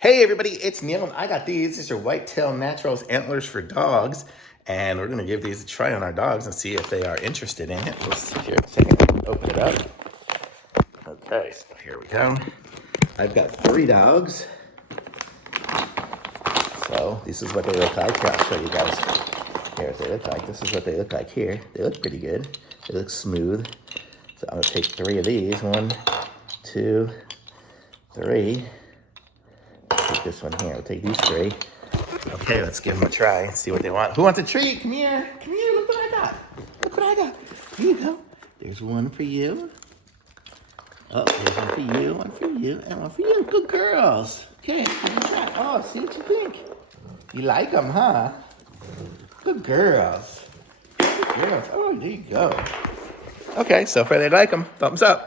Hey everybody, it's Neil and I got these. These are WhiteTail Naturals Antlers for dogs. And we're gonna give these a try on our dogs and see if they are interested in it. Let's here a second, open it up. Okay, so here we go. I've got 3 dogs. So this is what they look like. Here, I'll show you guys. Here what they look like. This is what they look like here. They look pretty good. They look smooth. So I'm gonna take 3 of these. 1, 2, 3. Take this one here. We'll take these 3. Okay, let's give them a try and see what they want. Who wants a treat? Come here. Come here. Look what I got. Look what I got. Here you go. There's one for you. Oh, there's one for you, one for you, and one for you. Good girls. Okay, give it a try. Oh, see what you think. You like them, huh? Good girls. Good girls. Oh, there you go. Okay, so far they like them. Thumbs up.